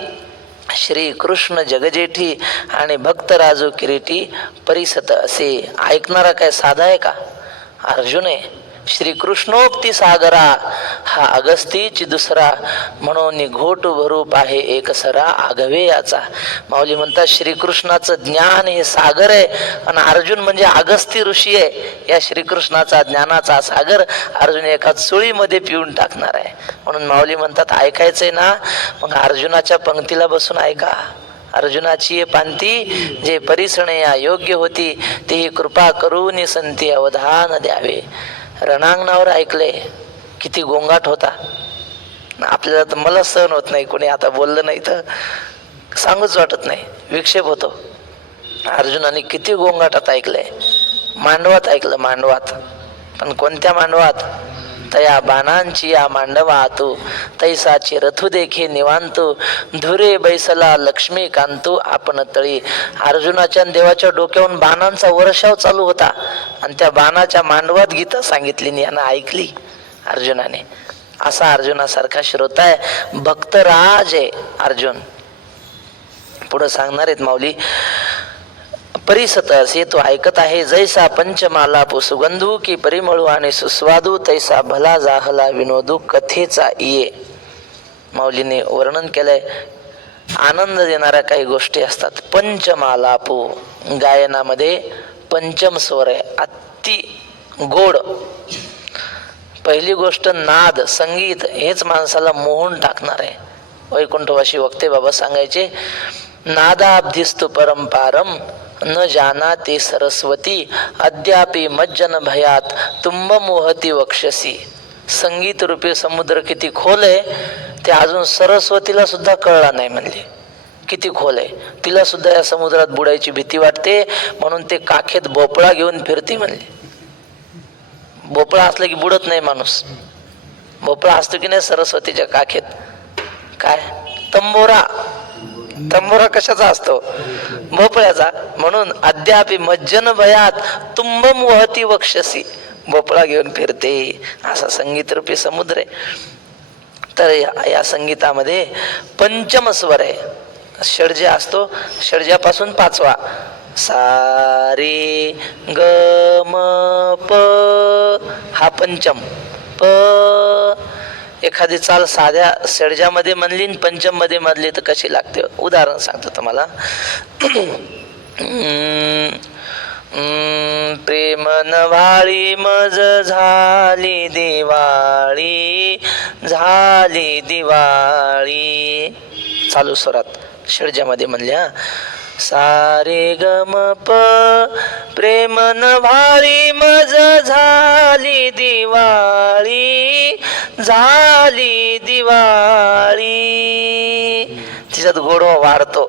श्रीकृष्ण जगजेठी आणि भक्त राजू किरीटी परिसत. असे ऐकणारा काय साधा आहे का? अर्जुन आहे. श्रीकृष्णोक्ती सागरा हा अगस्तीची दुसरा, म्हणून घोट भरूप आहे एक सरा आघवे याचा. माऊली म्हणतात श्रीकृष्णाचं ज्ञान हे सागर आहे, आणि अर्जुन म्हणजे अगस्ती ऋषी आहे. या श्रीकृष्णाचा ज्ञानाचा सागर अर्जुन एका चुळीमध्ये पिऊन टाकणार आहे. म्हणून माऊली म्हणतात ऐकायचंय ना, मग अर्जुनाच्या पंक्तीला बसून ऐका. अर्जुनाची पांती जे परिसणे योग्य होती, तेही कृपा करून संती अवधान द्यावे. रणांगणावर ऐकले, किती गोंगाट होता आपल्याला. तर मला सहन होत नाही, कोणी आता बोललं नाही तर सांगूच वाटत नाही, विक्षेप होतो. अर्जुनाने किती गोंगाटात ऐकलंय. मांडवात ऐकलं, मांडवात. पण कोणत्या मांडवात? तया बाणांची या मांडवातू तैसाची रथू देखे निवांतू धुरे बैसला लक्ष्मीकांतू आपण तळी. अर्जुनाच्या देवाच्या डोक्यावरून बाणांचा वर्षाव चालू होता, आणि त्या बाणाच्या मांडवात गीता सांगितली, यांना ऐकली अर्जुनाने. असा अर्जुनासारखा श्रोता आहे, भक्तराज आहे अर्जुन. पुढे सांगणार आहेत माऊली. परिसत असे तो ऐकत आहे, जैसा पंचमाला सुगंधू की परिमळू आणि सुस्वादू, तैसा भला जाहला विनोदू कथेचा ये. माऊलीने वर्णन केलंय. आनंद देणाऱ्या काही गोष्टी असतात. पंचमालापू, गायनामध्ये पंचम स्वर आहे, अति गोड. पहिली गोष्ट नाद, संगीत हेच माणसाला मोहून टाकणार आहे. वैकुंठवासी वक्ते बाबा सांगायचे, नादाब्धिस्तु परंपारम न जानाते सरस्वती अद्यापि मज्जन भयात तुंब मोहती वक्षसी. संगीत रूपी समुद्र किती खोल आहे ते अजून सरस्वतीला सुद्धा कळला नाही म्हणले. किती खोल आहे, तिला सुद्धा या समुद्रात बुडायची भीती वाटते, म्हणून ते काखेत भोपळा घेऊन फिरते म्हणले. भोपळा असला की बुडत नाही माणूस. भोपळा असतो की नाही सरस्वतीच्या काखेत, काय तंबोरा. तंबोरा कशाचा असतो? भोपळ्याचा. म्हणून अद्यापि मज्जन भयात तुंबम वहती वक्षसी, भोपळा घेऊन फिरते. असा संगीत रूपी समुद्र आहे. तर या संगीतामध्ये पंचम स्वर आहे. षड्ज असतो, षड्जापासून पाचवा, सा रे ग म प, हा पंचम. प एखादी चाल साध्या षड्जामध्ये म्हणली आणि पंचम मध्ये म्हणली तर कशी लागते? उदाहरण सांगतो तुम्हाला. प्रेम नव्हाळी मज झाली दिवाळी, झाली दिवाळी, चालू स्वरात षड्जामध्ये म्हणल्या. सारे गम प, प्रेम नव्हाळी मज झाली दिवाळी, झाली दिवाळी. तिच्यात गोडवा वाढतो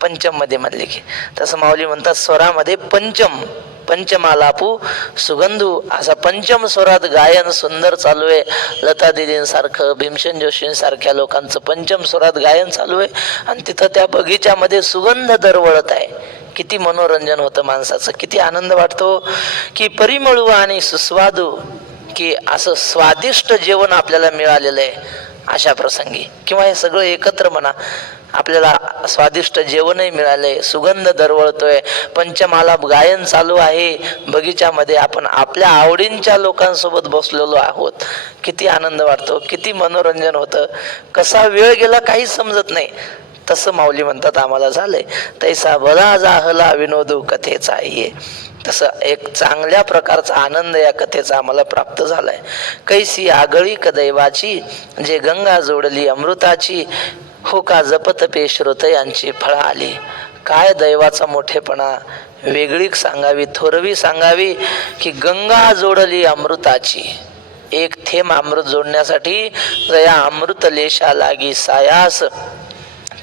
पंचम मध्ये म्हणले की. तसं माऊली म्हणतात स्वरामध्ये पंचम, पंचमालापू सुगंधू, असा पंचम स्वरात गायन सुंदर चालू आहे. लता दिदींसारखं, भीमसेन जोशींसारख्या लोकांचं पंचम स्वरात गायन चालू आहे. आणि तिथं त्या बगीच्यामध्ये सुगंध दरवळत आहे. किती मनोरंजन होतं माणसाचं, किती आनंद वाटतो की परिमळू आणि सुस्वादू, की असं स्वादिष्ट जेवण आपल्याला मिळालेलं आहे अशा प्रसंगी. किंवा हे सगळं एकत्र म्हणा, आपल्याला स्वादिष्ट जेवणही मिळालंय, सुगंध दरवळतोय, पंचमाला गायन चालू आहे, बगीच्यामध्ये आपण आपल्या आवडींच्या लोकांसोबत बसलेलो आहोत. किती आनंद वाटतो, किती मनोरंजन होतं, कसा वेळ गेला काही समजत नाही. तसं माऊली म्हणतात आम्हाला झालंय. तैसा भला जाहला विनोदू कथेचा ये. तसं एक चांगल्या प्रकारचा आनंद या कथेचा आम्हाला प्राप्त झालाय. कैसी आगळी दैवाची, जे गंगा जोडली अमृताची, हो का जपत पे श्रोतयांची फळा आली. काय दैवाचा मोठेपणा, वेगळी सांगावी, थोरवी सांगावी, की गंगा जोडली अमृताची. एक थेंब अमृत जोडण्यासाठी जया अमृत लेशा लागी सायास,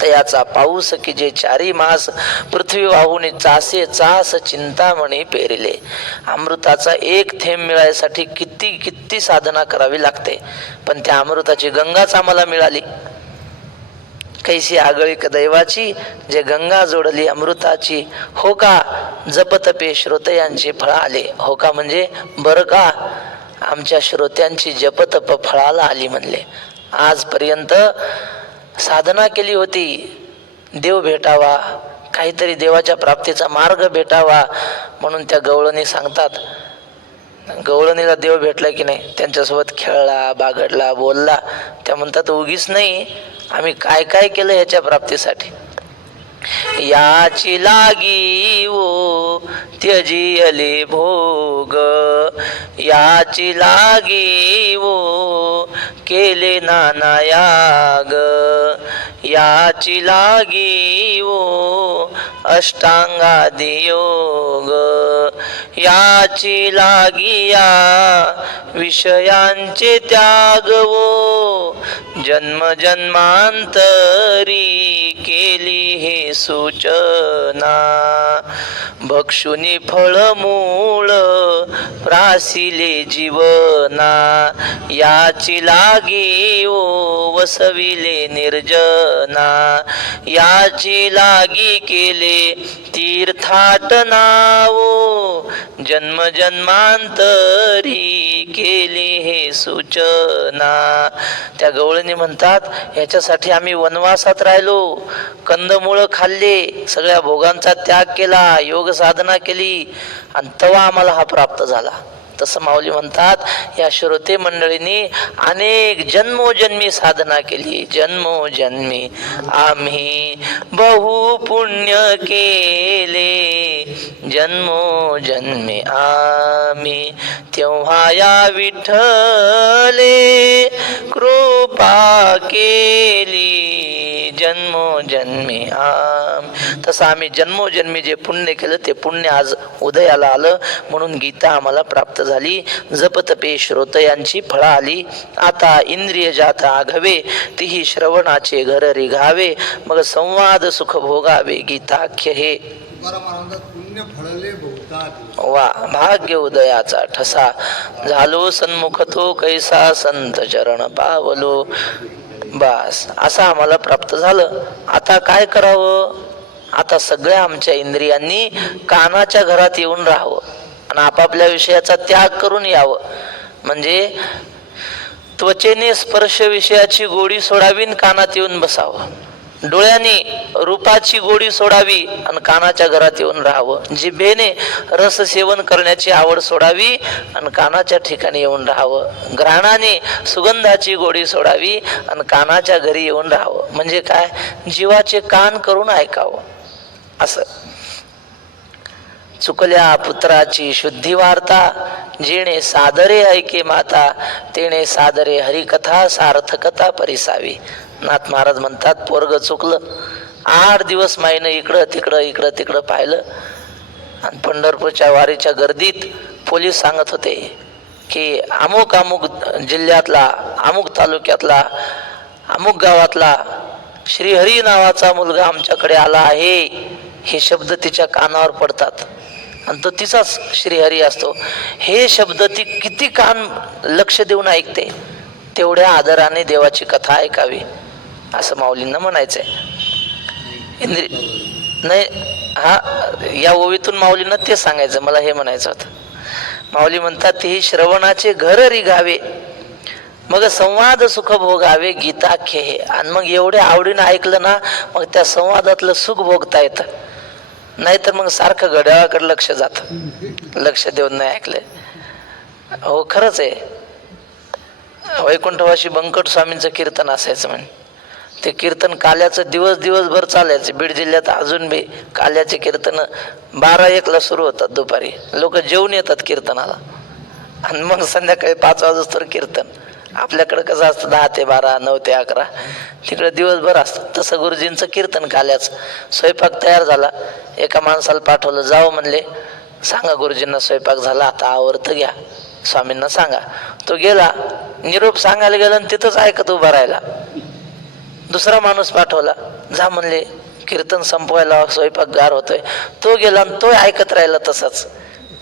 तयाचा पाऊस की जे चारी मास, पृथ्वी वाहून चासे चास चिंतामणी पेरिले. अमृताचा एक थेंब मिळायसाठी किती किती साधना करावी लागते, पण त्या अमृताची गंगाच आम्हाला मिळाली. कैसी आगळी दैवाची, जे गंगा जोडली अमृताची, हो का जपत पे श्रोतयांची फळ आले. हो का म्हणजे बरं का, आमच्या श्रोत्यांची जपतप फळाला आली म्हणले. आजपर्यंत साधना केली होती, देव भेटावा, काहीतरी देवाच्या प्राप्तीचा मार्ग भेटावा म्हणून त्या गवळणी सांगतात. गवळणीला देव भेटला की नाही, त्यांच्यासोबत खेळला, बागडला, बोलला. त्या म्हणतात उगीच नाही, आम्ही काय काय केलं ह्याच्या प्राप्तीसाठी. याची लागी ओ त्यजियले भोग, याची लागी ओ केले नाना याग, याची लागी ओ अष्टांगादी योग, याची लागी या विषयांचे त्याग वो, जन्म जन्मांतरी केली हे सूचना, भक्षुनी फळमूळ प्रासिले जीवना, याची लागी ओ वसविले निर्जना, याची लागी केले तीर्थाटना ओ, जन्म जन्मांतरी केली हे सूचना. त्या गवळणी म्हणतात ह्याच्यासाठी आम्ही वनवासात राहिलो, कंदमुळं खाल्ले, सगळ्या भोगांचा त्याग केला, योग साधना केली, आणि तेव्हा आम्हाला हा प्राप्त झाला. तसं माऊली म्हणतात या श्रोते मंडळींनी अनेक जन्मोजन्मी साधना केली. जन्मोजन्मी आम्ही बहु पुण्य केले, जन्मोजन्मी आम्ही तेव्हा या विठ्ठले कृपा केली, जन्मोजन्मी तसं आम्ही जन्मोजन्मी जे पुण्य केलं ते पुण्य आज उदयाला आलं, म्हणून गीता आम्हाला प्राप्त झाली. जपतपे श्रोतयांची फळं आली. आता इंद्रिय जात आघवे, तीही श्रवणाचे घर रिघावे, मग संवाद सुख भोगावे, गीताख्य हे वा भाग्य उदयाचा ठसा. झालो सन्मुख तो कैसा संत चरण पावलो. बस असं आम्हाला प्राप्त झालं. आता काय करावं? आता सगळ्या आमच्या इंद्रियांनी कानाच्या घरात येऊन राहावं आणि आपापल्या विषयाचा त्याग करून यावं. म्हणजे त्वचेने स्पर्श विषयाची गोडी सोडावी आणि कानात येऊन बसावं. डोळ्याने रूपाची गोडी सोडावी आणि कानाच्या घरात येऊन राहावं. जिभेने रस सेवन करण्याची आवड सोडावी आणि कानाच्या ठिकाणी येऊन राहावं. घ्राणाने सुगंधाची गोडी सोडावी आणि कानाच्या घरी येऊन राहावं. म्हणजे काय? जीवाचे कान करून ऐकावं. असं चुकल्या पुत्राची शुद्धी वार्ता, जेणे सादरे ऐके माता, तेणे सादरे हरिकथा सार्थकता परिसावी. नाथ महाराज म्हणतात पोरग चुकलं. 8 दिवस माईनं इकडं तिकडं पाहिलं आणि पंढरपूरच्या वारीच्या गर्दीत पोलीस सांगत होते की अमुक जिल्ह्यातला, अमुक तालुक्यातला, अमुक गावातला श्रीहरी नावाचा मुलगा आमच्याकडे आला आहे. हे शब्द तिच्या कानावर पडतात आणि तो तिचाच श्रीहरी असतो. हे शब्द ती किती कान लक्ष देऊन ऐकते. तेवढ्या आदराने देवाची कथा ऐकावी असं माऊलींना म्हणायचंय. नाही हा या ओवीतून माऊलींना ते सांगायचं, मला हे म्हणायचं होतं. माऊली म्हणतात ते श्रवणाचे घर रिघावे, मग संवाद सुख भोगावे, गीताख्य हे. आणि मग एवढ्या आवडीनं ऐकलं ना, मग त्या संवादातलं सुख भोगता येतं. नाहीतर मग सारखं घड्याळाकडे लक्ष जात, लक्ष देऊन नाही ऐकलं. हो खरंच आहे. वैकुंठवासी बंकट स्वामींचं कीर्तन असायचं. म्हणजे ते कीर्तन काल्याचं दिवसभर चालायचं. बीड जिल्ह्यात अजून बी काल्याचे कीर्तन 12-1 सुरू होतात. दुपारी लोक जेवून येतात कीर्तनाला आणि मग संध्याकाळी 5 वाजता कीर्तन. आपल्याकडे कसं असतं 10 ते 12, 9 ते 11, तिकडे दिवसभर असतं. तसं गुरुजींचं कीर्तन काल्याचं. स्वयंपाक तयार झाला, एका माणसाला पाठवलं, जावं म्हणले, सांगा गुरुजींना स्वयंपाक झाला, आता आवरतं घ्या, स्वामींना सांगा. तो गेला, निरोप सांगायला गेला आणि तिथंच ऐकत उभा राहिला. दुसरा माणूस पाठवला, जा म्हणले, कीर्तन संपवायला स्वयंपाक गार होतोय. तो गेला आणि तो ऐकत राहिला तसंच.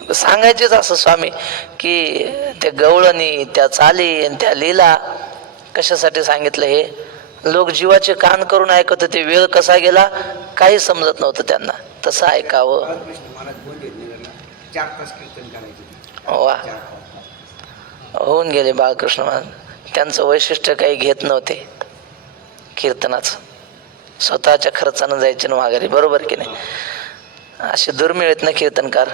सांगायचेच असं स्वामी की ते गवळणी, त्या चाली आणि त्या लीला कशासाठी सांगितलं हे. लोक जीवाचे कान करून ऐकत होते. वेळ कसा गेला काही समजत नव्हतं त्यांना. तसं ऐकावं. वा होऊन गेले बाळकृष्ण महाराज. त्यांचं वैशिष्ट्य काही घेत नव्हते कीर्तनाचं. स्वतःच्या खर्चानं जायचे ना माघारी. बरोबर की नाही? असे दुर्मिळ आहेत ना कीर्तनकार.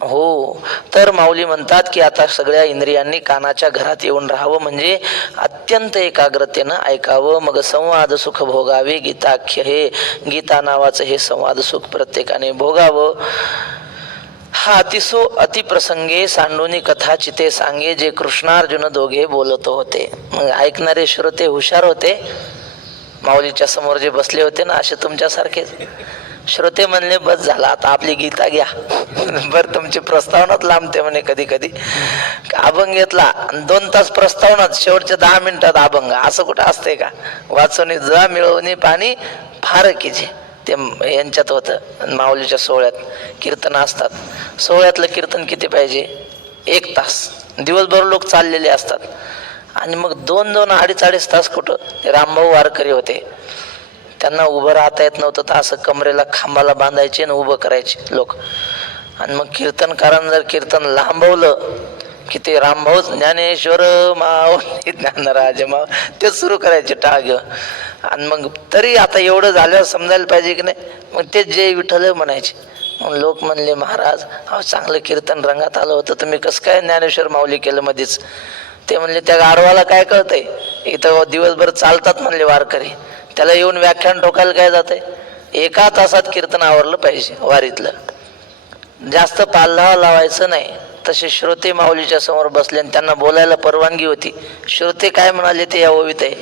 हो. तर माऊली म्हणतात की आता सगळ्या इंद्रियांनी कानाच्या घरात येऊन राहावं, म्हणजे अत्यंत एकाग्रतेनं ऐकावं. मग संवाद सुख भोगावे, गीताख्य हे. गीता नावाचं हे संवाद सुख प्रत्येकाने भोगावं. हा अतिसो अतिप्रसंगे सांडोनी कथा चिते सांगे, जे कृष्णार्जुन दोघे बोलत होते. मग ऐकणारे श्रोते हुशार होते. माऊलीच्या समोर जे बसले होते ना, असे तुमच्यासारखेच श्रोते म्हणले बस झाला, आता आपली गीता घ्या. बरं तुमची प्रस्तावनाच लांबते म्हणे. कधी कधी अभंग घेतला 2 तास प्रस्तावनात, शेवटच्या 10 मिनिटात अभंग. असं कुठं असतंय का? वाचवणी जा मिळवणी पाणी फार कीजे, ते यांच्यात होतं. माऊलीच्या सोहळ्यात कीर्तन असतात. सोहळ्यातलं कीर्तन किती पाहिजे? 1 तास. दिवसभर लोक चाललेले असतात आणि मग 2-2, 2.5 तास कुठं. ते रामभाऊ वारकरी होते, त्यांना उभं राहता येत नव्हतं, तर असं कमरेला खांबाला बांधायचे आणि उभं करायचे लोक. आणि मग कीर्तनकारांनी जर कीर्तन लांबवलं की ते रामभाऊ ज्ञानेश्वर माऊली ज्ञानराज माऊ तेच सुरू करायचे टाळ घेऊन. आणि मग तरी आता एवढं झाल्यावर समजायला पाहिजे की नाही, मग ते जय विठ्ठल म्हणायचे. मग लोक म्हणले, महाराज अहो चांगलं कीर्तन रंगात आलं होतं, तुम्ही कसं काय ज्ञानेश्वर माऊली केलं मध्येच? ते म्हणले, त्या गाढवाला काय कळतंय, इथं दिवसभर चालतात म्हणले वारकरी, त्याला येऊन व्याख्यान ठोकायला काय जातंय? एका तासात कीर्तन आवरलं पाहिजे वारीतलं, जास्त पाल्हा लावायचं नाही. तसे श्रोते माऊलीच्या समोर बसले आणि त्यांना बोलायला परवानगी होती. श्रोते काय म्हणाले ते या ओवीत आहे.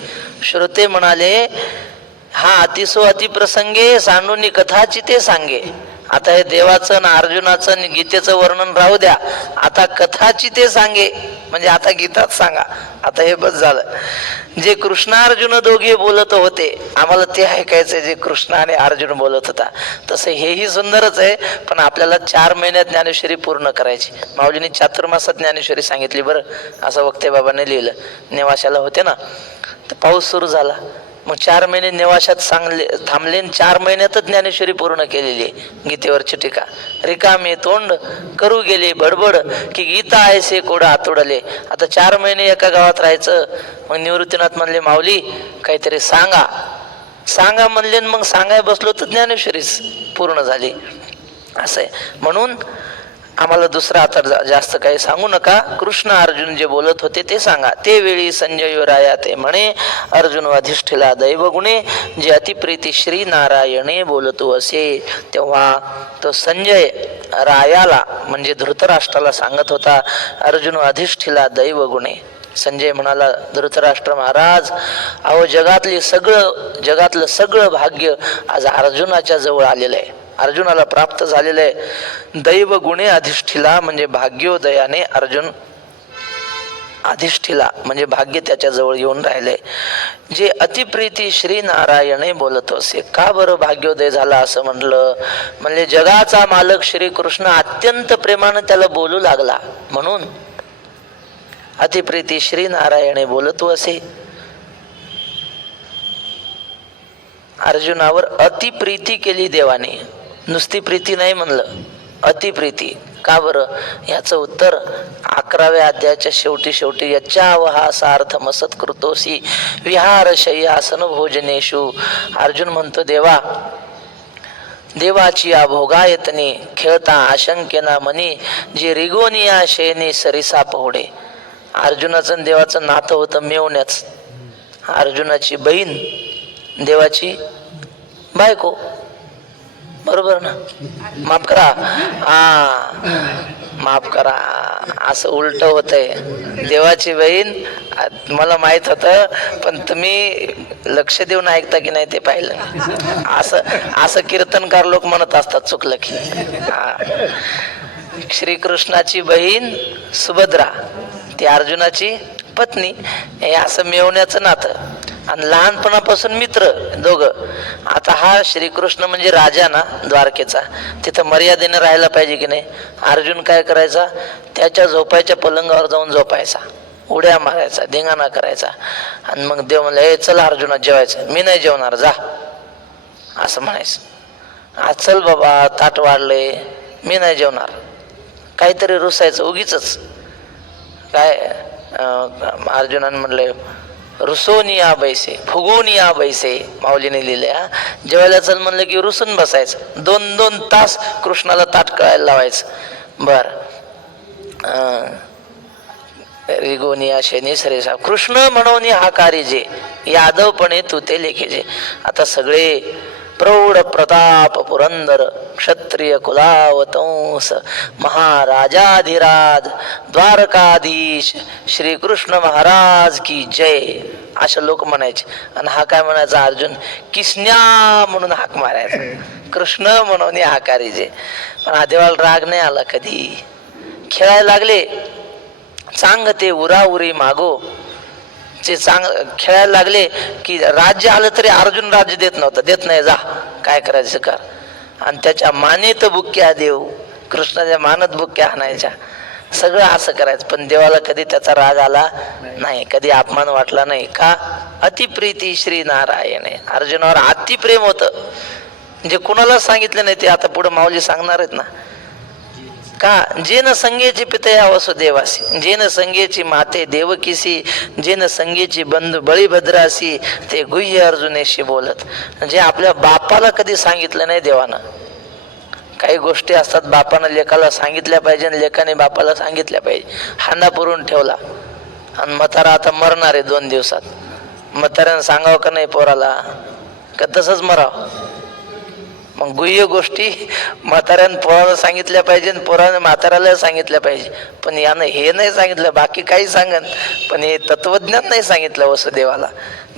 श्रोते म्हणाले, हा अतिसो अतिप्रसंगे सांडूनी कथाची ते सांगे. आता हे देवाचं ना अर्जुनाचं आणि गीतेचं वर्णन राहू द्या, आता कथाची ते सांगे, म्हणजे आता गीतात सांगा. आता हे बस झालं. जे कृष्ण अर्जुन दोघे बोलत होते, आम्हाला ते ऐकायचंय जे कृष्ण आणि अर्जुन बोलत होता. तसं हेही सुंदरच आहे, पण आपल्याला 4 महिन्यात ज्ञानेश्वरी पूर्ण करायची. माऊलींनी चातुर्मासात ज्ञानेश्वरी सांगितली बरं, असं वक्ते बाबांनी लिहिलं. नेवाशाला होते ना, तर पाऊस सुरू झाला, मग 4 महिने नेवाशात थांबले, 4 महिन्यातच ज्ञानेश्वरी पूर्ण केलेली आहे. गीतेवरची टीका, रिकामे तोंड करू गेले बडबड की गीता ऐसे कोडा आतोडले. आता 4 महिने एका गावात राहायचं. मग निवृत्तीनाथ म्हणले, माऊली काहीतरी सांगा. सांगा म्हणले, मग सांगाय बसलो तर ज्ञानेश्वरीच पूर्ण झाली. असं आहे. म्हणून आम्हाला दुसरं आता जास्त काही सांगू नका. कृष्ण अर्जुन जे बोलत होते ते सांगा. ते वेळी संजय राया ते म्हणे, अर्जुन अधिष्ठिला दैवगुणे, जे अतिप्रीती श्री नारायणे बोलतो असे. तेव्हा तो संजय रायाला म्हणजे धृतराष्ट्राला सांगत होता, अर्जुन अधिष्ठिला दैवगुणे. संजय म्हणाला, धृतराष्ट्र महाराज, अहो जगातलं सगळं भाग्य आज अर्जुनाच्या जवळ आलेलं आहे, अर्जुनाला प्राप्त झालेलं आहे. दैव गुणे अधिष्ठिला म्हणजे भाग्योदयाने अर्जुन अधिष्ठिला म्हणजे भाग्य त्याच्या जवळ येऊन राहिले. जे अतिप्रीती श्री नारायणे बोलत असे. का बरं भाग्योदय झाला असं म्हटलं? म्हणजे जगाचा मालक श्री कृष्ण अत्यंत प्रेमानं त्याला बोलू लागला, म्हणून अतिप्रीती श्री नारायणे बोलतो असे. अर्जुनावर अतिप्रीती केली देवाने, नुसती प्रीती नाही म्हणलं, अतिप्रीती. का बरं? याचं उत्तर 11व्या अध्यायाच्या शेवटी यच्चावहा सार्थ मसत कृतोसी विहार शय्यासन भोजनेषु. अर्जुन म्हणतो, देवाची या भोगायतने खेळता आशंकेना मनी, जे रिगोनिया शेने सरिसा पहोडे. अर्जुनाचं देवाचं नातं होतं मेवण्याच. अर्जुनाची बहीण देवाची बायको, बरोबर ना? माफ करा, माफ करा, असं उलट होतंय. देवाची बहीण मला माहित होतं, पण तुम्ही लक्ष देऊन ऐकता की नाही ते पाहिलं. असं कीर्तनकार लोक म्हणत असतात, चुकलं की. श्रीकृष्णाची बहीण सुभद्रा, ती अर्जुनाची पत्नी, हे असं मिळवण्याचं नातं. आणि लहानपणापासून मित्र दोघं. आता हा श्रीकृष्ण म्हणजे राजा ना द्वारकेचा, तिथं मर्यादेने राहायला पाहिजे की नाही. अर्जुन काय करायचा, त्याच्या झोपायच्या पलंगावर जाऊन झोपायचा, उड्या मारायचा, धिंगाणा करायचा. आणि मग देव म्हणलं, हे चला अर्जुना जेवायचं. मी नाही जेवणार, जा, असं म्हणायचं. आज चल बाबा ताट वाढले, मी नाही जेवणार. काहीतरी रुसायचं उगीच. काय अर्जुनाने म्हणले, रुसोनिया बैसे फुगोनिया बैसे, माऊलीने लिहिले. जेवायला चल म्हणलं की रुसून बसायचं. 2-2 तास कृष्णाला ताट कळायला लावायचं. बर, रिगोनिया शेनी सरेसा कृष्ण म्हणून हाकारी जे, यादवपणे तू ते लेखेजे. आता सगळे प्रौढ प्रताप पुरंदर क्षत्रिय कुलावतंस महाराजाधिराज द्वारकाधीश श्रीकृष्ण महाराज की जय, अशा लोक म्हणायचे. आणि हा काय म्हणायचा, अर्जुन किसन्या म्हणून हाक मारायचा, कृष्ण म्हणून हाकारी जे. पण हा देवाला राग नाही आला कधी. खेळायला लागले, चांग ते उराउरी मागो, जे खेळायला लागले की राज्य आलं तरी अर्जुन राज्य देत नव्हता, देत नाही, जा काय करायचं कर. आणि त्याच्या मानेत बुक्क्या देव, कृष्णाच्या मानत बुक्क्या आणायच्या, सगळं असं करायचं. पण देवाला कधी त्याचा राग आला नाही, कधी अपमान वाटला नाही. का? अतिप्रीती श्री नारायणे. अर्जुनावर अतिप्रेम होतं, जे कुणाला सांगितलं नाही ते आता पुढे माऊली सांगणार आहेत ना. का? जेन संगेची पितया वसुदेवासी, जेन संगेची माते देवकीसी, जेन संगेची बंधू बळीभद्रासी, ते गुह्य अर्जुनेशी बोलत. जे आपल्या बापाला कधी सांगितलं नाही देवानं काही गोष्टी असतात बापानं लेकाला सांगितल्या पाहिजे आणि लेकाने बापाला सांगितल्या पाहिजे. हांडा पुरून ठेवला आणि म्हातारा आता मरणार आहे 2 दिवसात. म्हाताऱ्यानं सांगावं का नाही पोराला, का तसंच मरावं? मग गुह्य गोष्टी म्हाताऱ्यानं पोराला सांगितल्या पाहिजे आणि पोराने म्हाताऱ्याला सांगितल्या पाहिजे. पण यानं हे नाही सांगितलं, बाकी काही सांगन पण हे तत्वज्ञान नाही सांगितलं वसुदेवाला.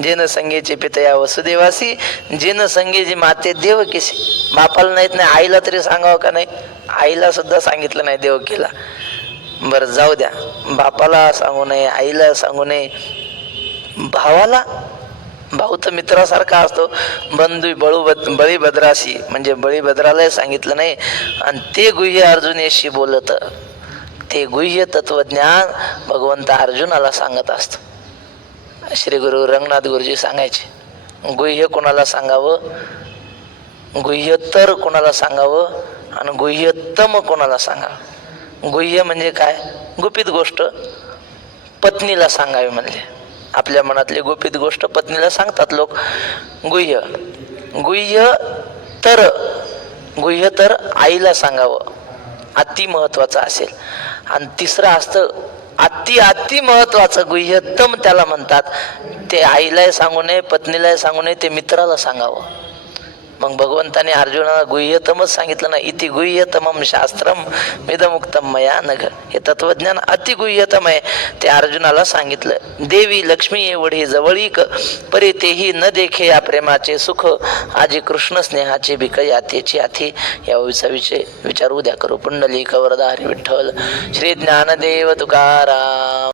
जेन संगेचे पितया वसुदेवासी, जेन संगेची माते देवकीसी. बापाला नाहीत नाही, आईला तरी सांगावं का नाही? आईला सुद्धा सांगितलं नाही देवकीला. बरं जाऊ द्या, बापाला सांगू नये, आईला सांगू नये, भावाला. भाऊ तर मित्रासारखा असतो. बंधू बळीभद्राशी, म्हणजे बळीभद्रालाही सांगितलं नाही. आणि ते गुह्य अर्जुनेशी बोलत, ते गुह्य तत्वज्ञान भगवंत अर्जुनाला सांगत असतो. श्री गुरु रंगनाथ गुरुजी सांगायचे, गुह्य कोणाला सांगावं, गुह्य तर कोणाला सांगावं आणि गुह्यतम कोणाला सांगावं. गुह्य म्हणजे काय? गुपित गोष्ट पत्नीला सांगावी म्हणले. आपल्या मनातली गुपित गोष्ट पत्नीला सांगतात लोक. गुह्य गुह्य तर आईला सांगावं, अति महत्वाचं असेल. आणि तिसरं असतं अति महत्वाचं, गुह्यतम त्याला म्हणतात. ते आईलाही सांगू नये, पत्नीलाही सांगू नये, ते मित्राला सांगावं. मग भगवंताने अर्जुनाला गुह्यतमच सांगितलं ना, इति गुह्यतमम शास्त्रम वेदमुक्तम मया नघ. हे तत्वज्ञान अतिगुह्यतम आहे, ते अर्जुनाला सांगितलं. देवी लक्ष्मी एवढी जवळीक, परी तेही न देखे या प्रेमाचे सुख, आजी कृष्ण स्नेहाचे भिक यातेची आथी. या विषय विचार उद्या करू. पुंडलिक वरदा हरी विठ्ठल. श्री ज्ञानदेव तुकाराम.